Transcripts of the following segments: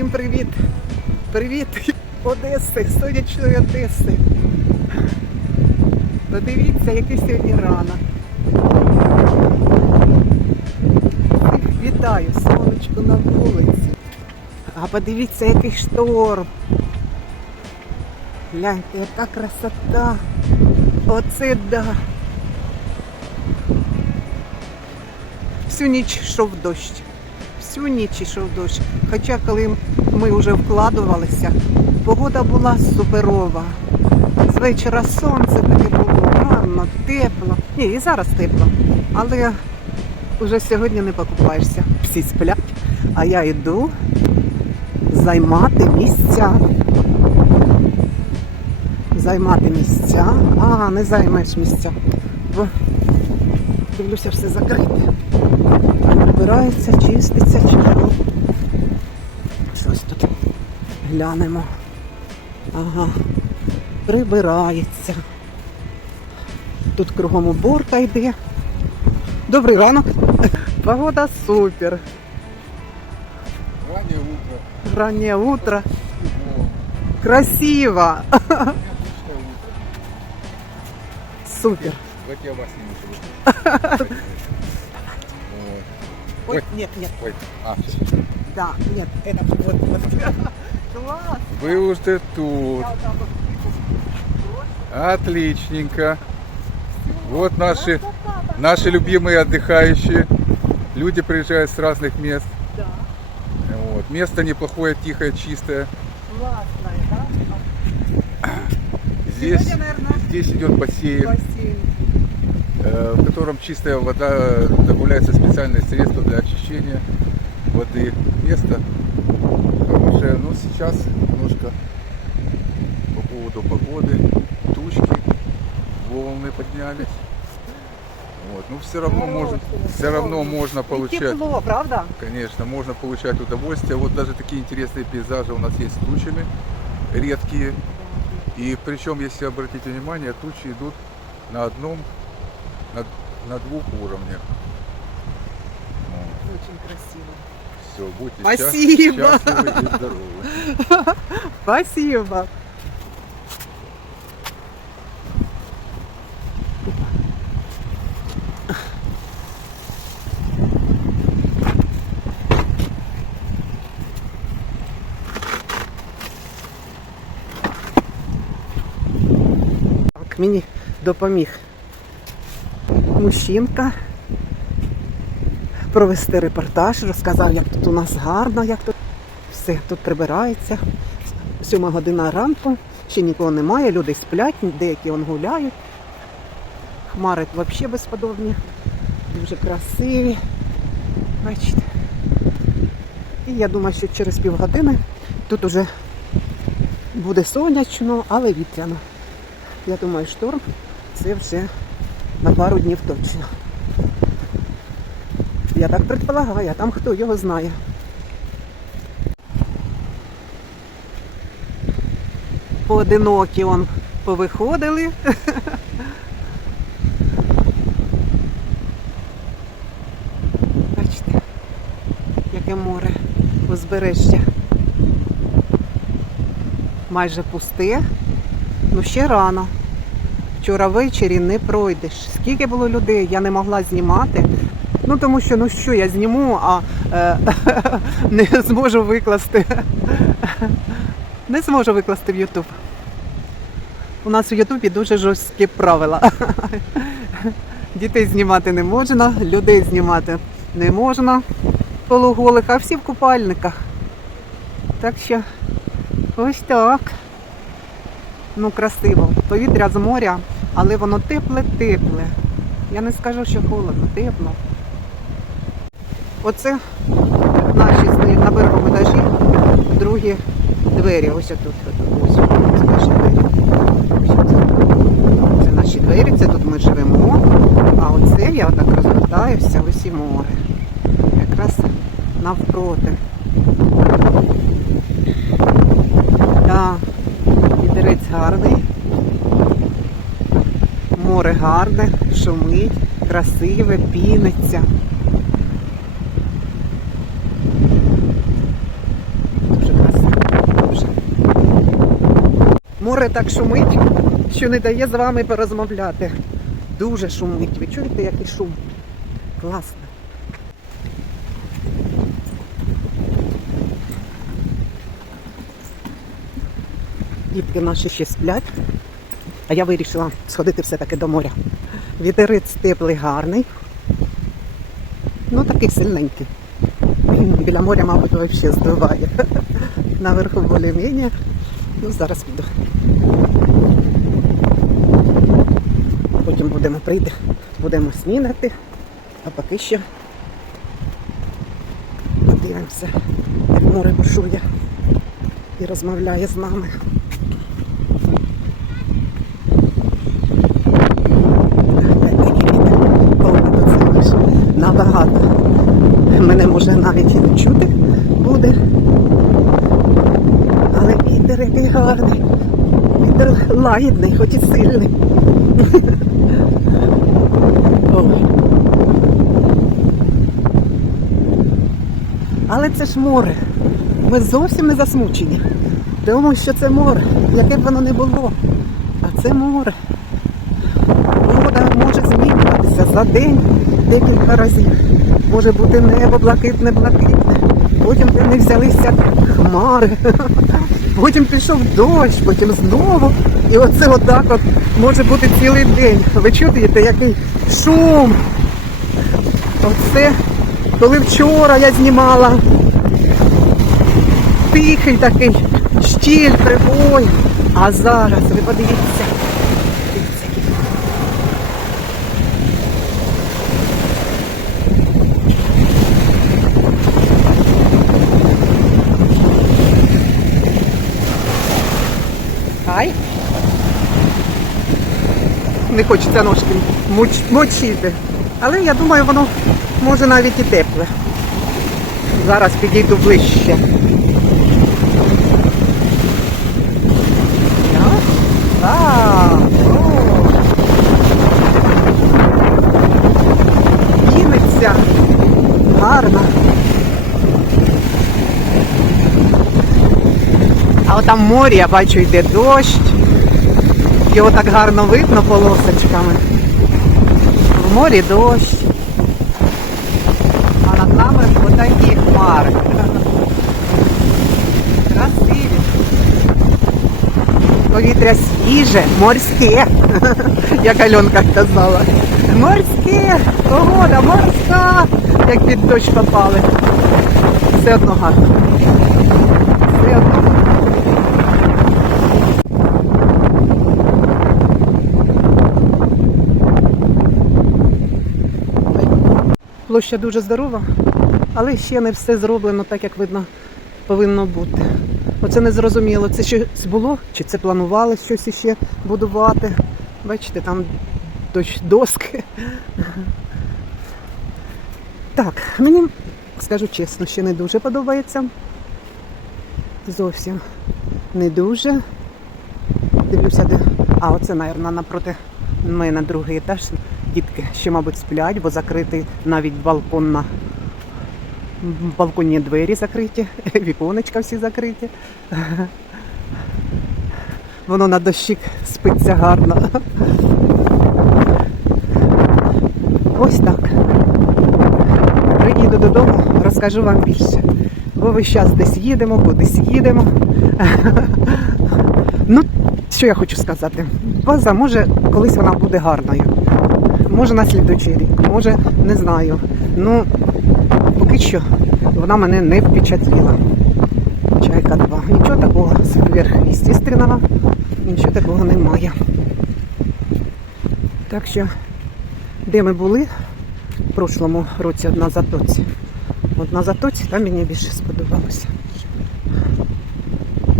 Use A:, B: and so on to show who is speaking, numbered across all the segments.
A: Всім привіт! Привіт Одеси, сонячної Одеси. Подивіться, який сьогодні рано. Вітаю, сонечко на вулиці. А подивіться, який шторм. Гляньте, яка красота. Оце да. Всю ніч йшов дощ. Всю ніч йшов дощ. Хоча коли ми вже вкладувалися, погода була суперова. З вечора сонце таке було гарно, тепло. Ні, і зараз тепло. Але вже сьогодні не покупаєшся. Всі сплять, а я йду займати місця. Займати місця. А, не займаєш місця. Бо дивлюся, все закрите. Прибирається, чиститься, чи що. Щось тут глянемо. Ага. Прибирається. Тут кругом уборка йде. Добрий ранок. Погода супер.
B: Раннее утро.
A: Раннее утро. Красиво. Супер.
B: Я вас не.
A: Ой, нет, нет.
B: Ой, а,
A: Да, нет, это вот, вот. Класс.
B: вы уже тут. Отличненько. Вот наши, наши любимые отдыхающие. Люди приезжают с разных мест.
A: Да,
B: Вот. Место неплохое, тихое, чистое.
A: классное, да?
B: Здесь,
A: Сегодня, наверное,
B: здесь идет бассейн,
A: бассейн.
B: э, в котором чистая вода, добавляются специальные средства для очищения воды. Место хорошее, но сейчас немножко по поводу погоды, тучки, волны поднялись. Вот. Ну все равно можно, все равно можно
A: И
B: получать,
A: тепло, правда?
B: конечно, можно получать удовольствие. Вот даже такие интересные пейзажи у нас есть с тучами, редкие. И причем, если обратите внимание, тучи идут на одном, на, на двух уровнях.
A: Очень красиво.
B: Все, будьте
A: Спасибо.
B: счаст- счастливы и здоровы.
A: Спасибо. Так, мені допоміг мужчинка провести репортаж, розказав, як тут у нас гарно, як тут все тут прибирається. Сьома година ранку, ще нікого немає, люди сплять, деякі он гуляють. Хмари взагалі безподобні, дуже красиві. Бачите. І я думаю, що через півгодини тут уже буде сонячно, але вітряно. Я думаю, шторм це вже на пару днів точно. Я так предполагаю, а там хто його знає. Поодинокі он повиходили. Бачите, яке море узбережжя. Майже пусте. Ну ще рано. Вчора ввечері не пройдеш. Скільки було людей, я не могла знімати. Ну тому що ну що я зніму, а е, не зможу викласти. Не зможу викласти в Ютуб. У нас у Ютубі дуже жорсткі правила. Дітей знімати не можна, людей знімати не можна полуголих, а всі в купальниках. Так що ось так. Ну, красиво. Повітря з моря, але воно тепле-тепле. Я не скажу, що холодно, тепло. Оце наші стоять на першому етажі другі двері. Ось тут. Наші двері. Це. Наші двері, це тут ми живемо. А оце я отак розвертаюся, ось і море. Якраз навпроти. Так, вітерець гарний. Море гарне, шумить, красиве, піниться. Дуже море так шумить, що не дає з вами порозмовляти. Дуже шумить. Ви чуєте, який шум? Класно. Дітки наші ще сплять, а я вирішила сходити все-таки до моря. Вітерець теплий, гарний. Ну такий сильненький. Біля моря, мабуть, взагалі здуває. Наверху більш-менш. Ну, зараз піду. Потім будемо прийти, будемо снідати, а поки що подивимося, як море бушує і розмовляє з нами. Набагато. Мене може навіть і не чути буде. Але вітер який гарний. Вітер лагідний, хоч і сильний. Але це ж море. Ми зовсім не засмучені. Тому що це море, яке б воно не було. А це море. Погода може змінюватися за день декілька разів. Може бути небо блакитне, блакитне. Потім не взялися хмари. Потім пішов дощ, потім знову. І оце отак от може бути цілий день. Ви чуєте, який шум. Оце, коли вчора я знімала тихий такий щіль, прибой. А зараз ви подивіться. Не хочеться ножки мочити. Але я думаю, воно може навіть і тепле. Зараз підійду ближче. Так. Гарно. А от там море, я бачу, йде дощ. Його так гарно видно полосочками. В морі дощ. А над нами отакі хмари. Красиві. Повітря свіже, морське, як Альонка казала. Морське, погода, морська, як під дощ попали. Все одно гарно. Все одно. Площа дуже здорова, але ще не все зроблено так, як видно повинно бути. Оце не зрозуміло, це щось було, чи це планували щось іще будувати. Бачите, там доски. Так, мені, скажу чесно, ще не дуже подобається. Зовсім не дуже. Дивлюся, де. А, оце, мабуть, напроти мене другий етаж. Дітки ще, мабуть, сплять, бо закритий навіть балкон на в балконі двері закриті, віконечка всі закриті. Воно на дощі спиться гарно. Ось так. Приїду додому, розкажу вам більше. Бо весь час десь їдемо, кудись їдемо. Ну, що я хочу сказати? База, може, колись вона буде гарною. Може на слідуючий рік, може не знаю. Ну, поки що вона мене не впечатліла. Чайка 2. Нічого такого сверхъестественного, нічого такого немає. Так що, де ми були в прошлому році от на затоці. От на затоці там мені більше сподобалося.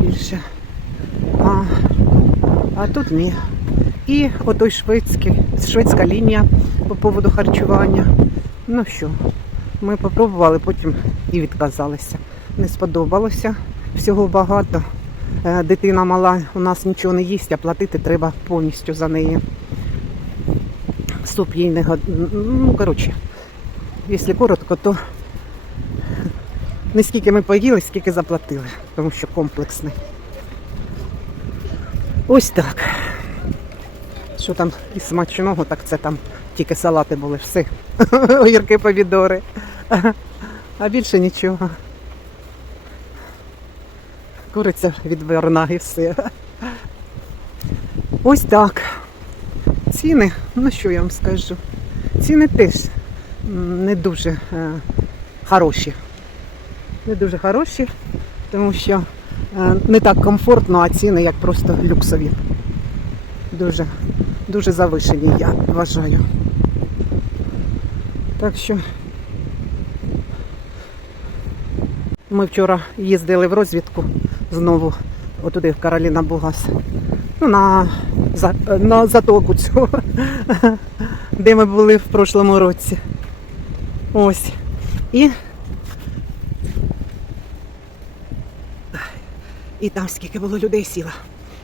A: Більше. А, а тут ні. І отой шведський, шведська лінія по поводу харчування. Ну що, ми попробували, потім і відказалися. Не сподобалося. Всього багато. Е, Дитина мала, у нас нічого не їсть, а платити треба повністю за неї. Суп їй не год... Ну, коротше, якщо коротко, то не скільки ми поїли, скільки заплатили, тому що комплексний. Ось так. Що там із смачного, так це там тільки салати були, все. Огірки, помідори. А більше нічого. Куриця відбірна і все. Ось так. Ціни, ну що я вам скажу? Ціни теж не дуже е, хороші. Не дуже хороші, тому що е, не так комфортно, а ціни як просто люксові. Дуже, дуже завишені, я вважаю. Так що ми вчора їздили в розвідку знову, отуди в Кароліна Бугас. Ну, на, на затоку цю, де ми були в прошлому році. Ось. І, і там скільки було людей сіла.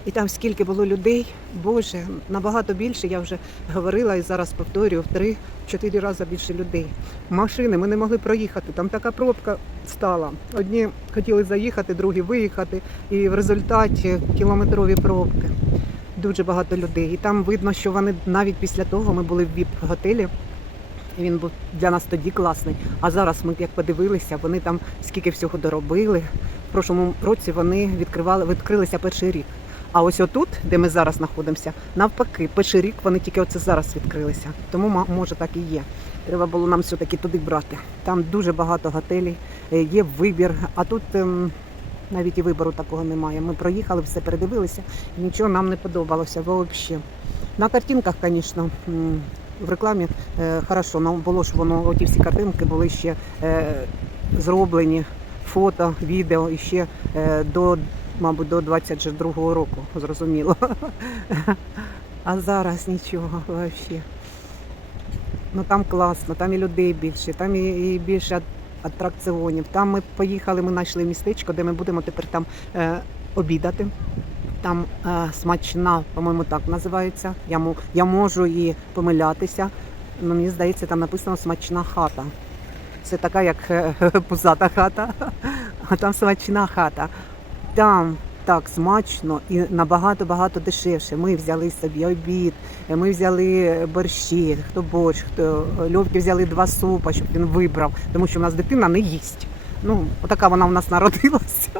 A: І там скільки було людей, Боже, набагато більше, я вже говорила і зараз повторюю, в три-чотири рази більше людей. Машини ми не могли проїхати. Там така пробка стала. Одні хотіли заїхати, другі виїхати. І в результаті кілометрові пробки. Дуже багато людей. І там видно, що вони навіть після того ми були в ВІП-готелі. Він був для нас тоді класний. А зараз ми як подивилися, вони там скільки всього доробили. В прошлому році вони відкривали, відкрилися перший рік. А ось отут, де ми зараз знаходимося, навпаки, перший рік вони тільки оце зараз відкрилися. Тому може так і є. Треба було нам все-таки туди брати. Там дуже багато готелів, е, є вибір. А тут ем, навіть і вибору такого немає. Ми проїхали, все передивилися, і нічого нам не подобалося взагалі. На картинках, звісно, в рекламі е, хорошо, але було ж воно, оті всі картинки були ще е, зроблені, фото, відео і ще до, мабуть, до 22-го року, зрозуміло. А зараз нічого взагалі. Ну там класно, там і людей більше, там і, більше атракціонів. Там ми поїхали, ми знайшли містечко, де ми будемо тепер там е, обідати. Там е, смачна, по-моєму, так називається. Я, я можу і помилятися. Ну, мені здається, там написано смачна хата. Це така, як е, пузата хата, а там смачна хата. Там так смачно і набагато-багато дешевше. Ми взяли собі обід, ми взяли борщі, хто борщ, хто льовки взяли два супа, щоб він вибрав, тому що в нас дитина не їсть. Ну, отака вона в нас народилася.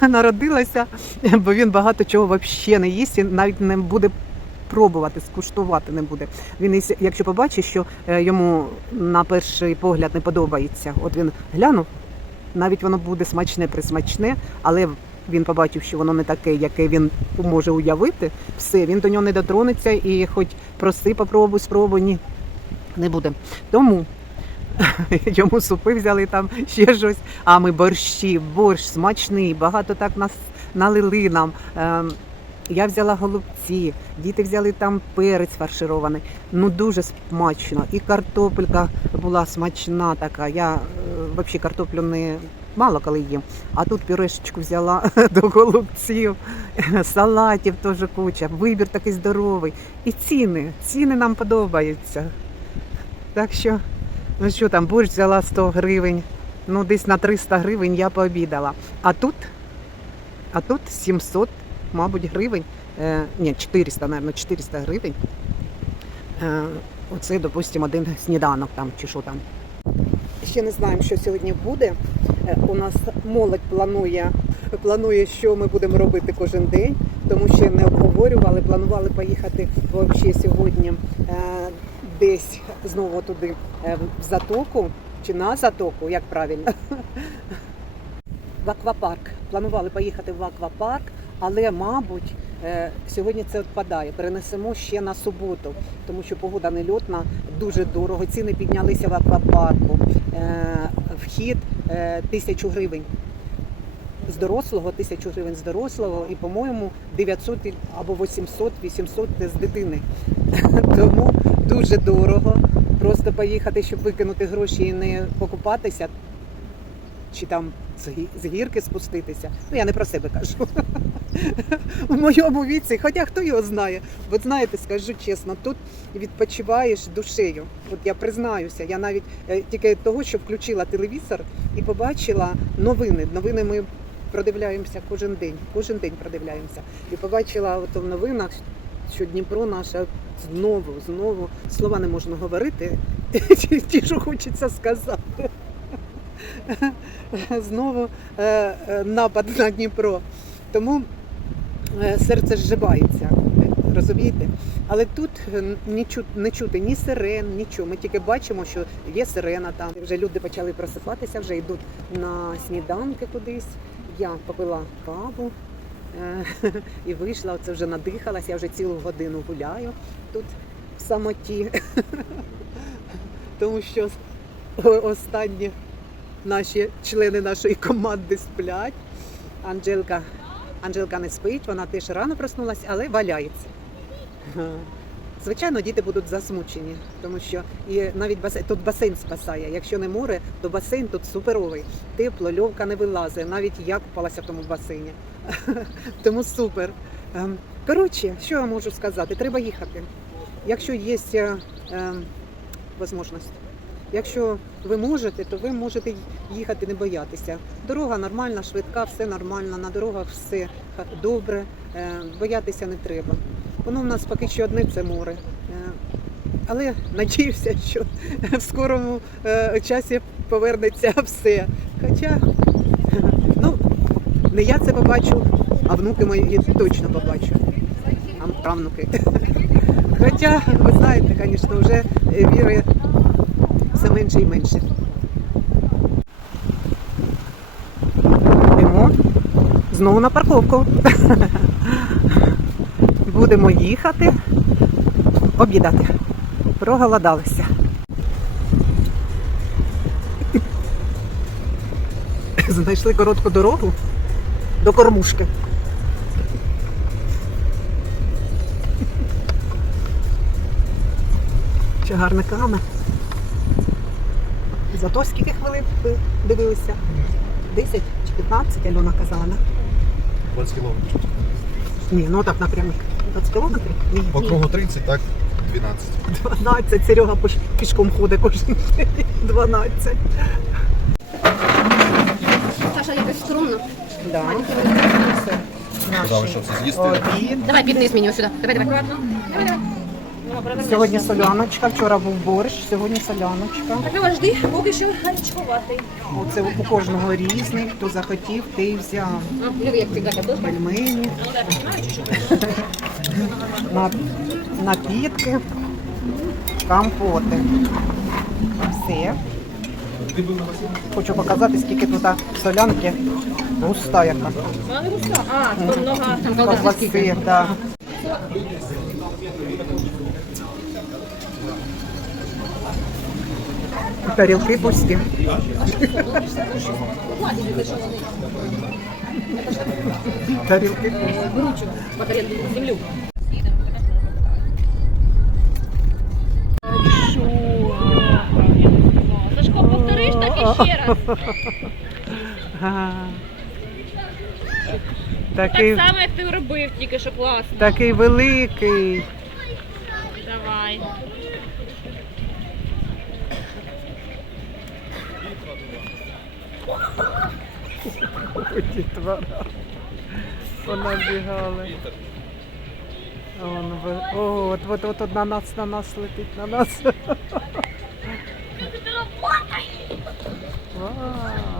A: Народилася, бо він багато чого взагалі не їсть і навіть не буде пробувати, скуштувати не буде. Він, якщо побачить, що е, йому на перший погляд не подобається, от він глянув, навіть воно буде смачне, присмачне, але він побачив, що воно не таке, яке він може уявити, все, він до нього не дотронеться і хоч проси, попробуй, спробуй, ні, не буде. Тому йому супи взяли там ще щось, а ми борщі, борщ смачний, багато так нас налили нам. Я взяла голубці, діти взяли там перець фарширований. Ну дуже смачно. І картопелька була смачна така. Я е, взагалі картоплю не мало коли їм. А тут пюрешечку взяла до голубців, салатів теж куча. Вибір такий здоровий. І ціни. Ціни нам подобаються. Так що, ну що там, борщ взяла 100 гривень. Ну, десь на 300 гривень я пообідала. А тут, а тут 700, мабуть, гривень. Е, ні, 400, мабуть, 400 гривень. Е, оце, допустимо, один сніданок там чи що там. Ще не знаємо, що сьогодні буде. Е, У нас молодь планує, планує, що ми будемо робити кожен день, тому ще не обговорювали, планували поїхати взагалі сьогодні е, десь знову туди е, в затоку чи на затоку, як правильно. В аквапарк. Планували поїхати в аквапарк, але, мабуть, е, сьогодні це відпадає. Перенесемо ще на суботу, тому що погода нельотна, дуже дорого. Ціни піднялися в аквапарку. Е, Вхід е, тисячу гривень. З дорослого, тисячу гривень з дорослого, і, по-моєму, 900 або 800, 800 з дитини. Тому дуже дорого. Просто поїхати, щоб викинути гроші і не покупатися, чи там з гірки спуститися. Ну я не про себе кажу. У моєму віці, хоча хто його знає. От знаєте, скажу чесно, тут відпочиваєш душею. От я признаюся, я навіть е, тільки того, що включила телевізор і побачила новини. Новини ми продивляємося кожен день, кожен день продивляємося. І побачила от в новинах, що Дніпро наше знову, знову слова не можна говорити, ті, що хочеться сказати. Знову е, е, напад на Дніпро. Тому серце зживається, розумієте? Але тут е, не чути, не чути ні сирен, нічого. Ми тільки бачимо, що є сирена там. Вже люди почали просипатися, вже йдуть на сніданки кудись. Я попила каву е, і вийшла, оце вже надихалася, я вже цілу годину гуляю тут в самоті. Тому що останні наші члени нашої команди сплять. Анжелка, Анжелка не спить, вона теж рано проснулася, але валяється. Звичайно, діти будуть засмучені, тому що і навіть басейн, тут басейн спасає. Якщо не море, то басейн тут суперовий. Тепло, льовка не вилазить. Навіть я купалася в тому басейні. Тому супер. Ем, Коротше, що я можу сказати? Треба їхати. Якщо є е, е, можливість. Якщо ви можете, то ви можете їхати, не боятися. Дорога нормальна, швидка, все нормально, на дорогах все добре, е, боятися не треба. Воно в нас поки що одне це море. Е, Але надіюся, що в скорому е, часі повернеться все. Хоча ну, не я це побачу, а внуки мої точно побачу. А правнуки. Хоча, ви знаєте, звісно, вже віри менше і менше. Йдемо знову на парковку. Будемо їхати, обідати. Проголодалися. Знайшли коротку дорогу до кормушки. Чагарниками. Зато скільки хвилин ви дивилися? 10 чи 15, Альона казала, да?
C: 20 кілометрів.
A: Ні, ну так напрямик. 20 кілометрів? Ні,
C: По
A: ні.
C: кругу 30, так 12.
A: 12. Серега пішком ходить кожен день. 12.
D: Саша, якось струмно.
A: Да.
C: Казали, що це з'їсти.
A: обід.
D: Давай під низ мені ось сюди. Давай, давай. Давай, давай.
A: Сьогодні соляночка, вчора був борщ, сьогодні соляночка.
D: Так, жди, поки що гарячкуватий.
A: Оце у кожного різний, хто захотів, ти й взяв. Пельмені, на- напітки, компоти. Все. Хочу показати, скільки тут солянки. Густа яка.
D: Вона не густа. А, тут много там колбаси скільки.
A: Тарілки пусті. Тарілки пусті.
D: Сашко, повториш так іще раз.
A: Такий,
E: Так само, як ти робив, тільки що класно.
A: такий великий.
E: Давай.
A: Дітвора. Понабігали. Вон, О, от, от, от, от на нас, на нас летить, на нас. Вау.